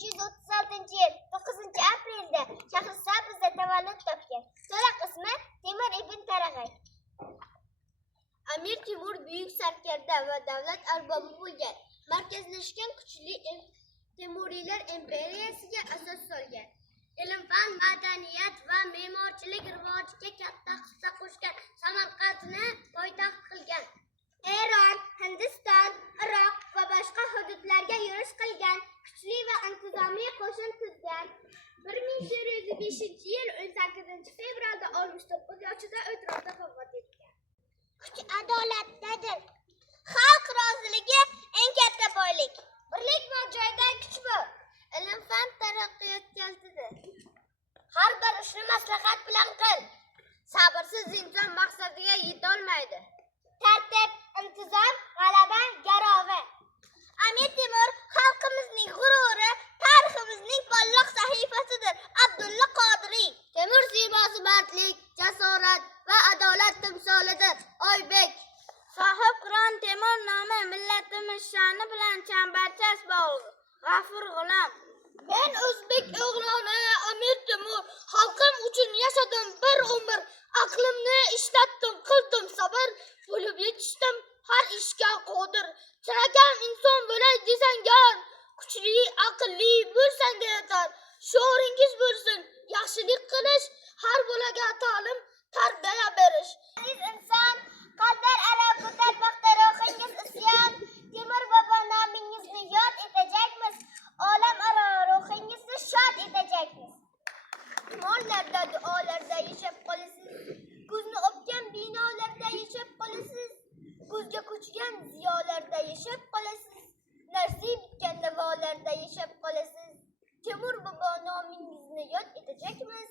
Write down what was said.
1336-yil 9-aprelda Shahrisabzda tavallud topgan. To'liq ismi Temur ibn Tarag'ay. Amir Temur buyuk sarkarda va davlat arbobi bo'lgan. Markazlashgan kuchli Temuriylar imperiyasiga asos solgan. Ilm-fan, madaniyat va me'morchilik rivojiga katta hissa qo'shgan. Samarqandni poytaxt qilgan. Eron, Hindiston, Iroq va boshqa hududlarga yurish qilgan. Kuchli va intizomli qo'shin tuzgan. 1155-yil 18-fevralda 69 yoshida o'tiribda vafot etgan. Kuch adolatdadir. Xalq roziligi eng katta boylik. Birlik bor joyda kuch bor. Ilm-fan taraqqiyot kalitidir. Har bir ishni maslahat bilan qil. Sabrsiz inson maqsadiga yeta olmaydi. Tartib, intizom, g'alaba, garovi. Amir Temur xalqimizning g'ururi, tariximizning porloq sahifasidir. Abdulla Qodiriy. Temur siymosi mardlik, jasorat va adolat timsolidir. Oybek. Sohib Qur'on Temur nomi millatimiz sha'ni bilan chambarchas bog'liq. G'afur G'ulom. Men o'zbek o'g'loni Amir Temur, xalqim uchun yashadim bir umr. Aqlimni ishlatdim, qildim sabr, bo'lib yetishdim har ishga qodir. Chinakam inson bo'lay desang gar, kuchli, aqlli bo'lsang yetar. Sho'ringiz bo'lsin, yaxshilik qilish, har bolaga ta'lim, tarbiya berish. Aziz inson, qalblar aro ko'tarmoqda ruhingiz isyon. Temur bobo nomingizni yod etajakmiz, olam aro ruhingizni shod etajakmiz. Mollarda, duolarda yashab qolasiz. Ko'zni o'pgan binolarda yashab qolasiz. Ko'zga ko'chgan ziyolarda yashab qolasiz. Nasib etgan da'volarda yashab qolasiz. Temur bobo nomingizni yod etajakmiz.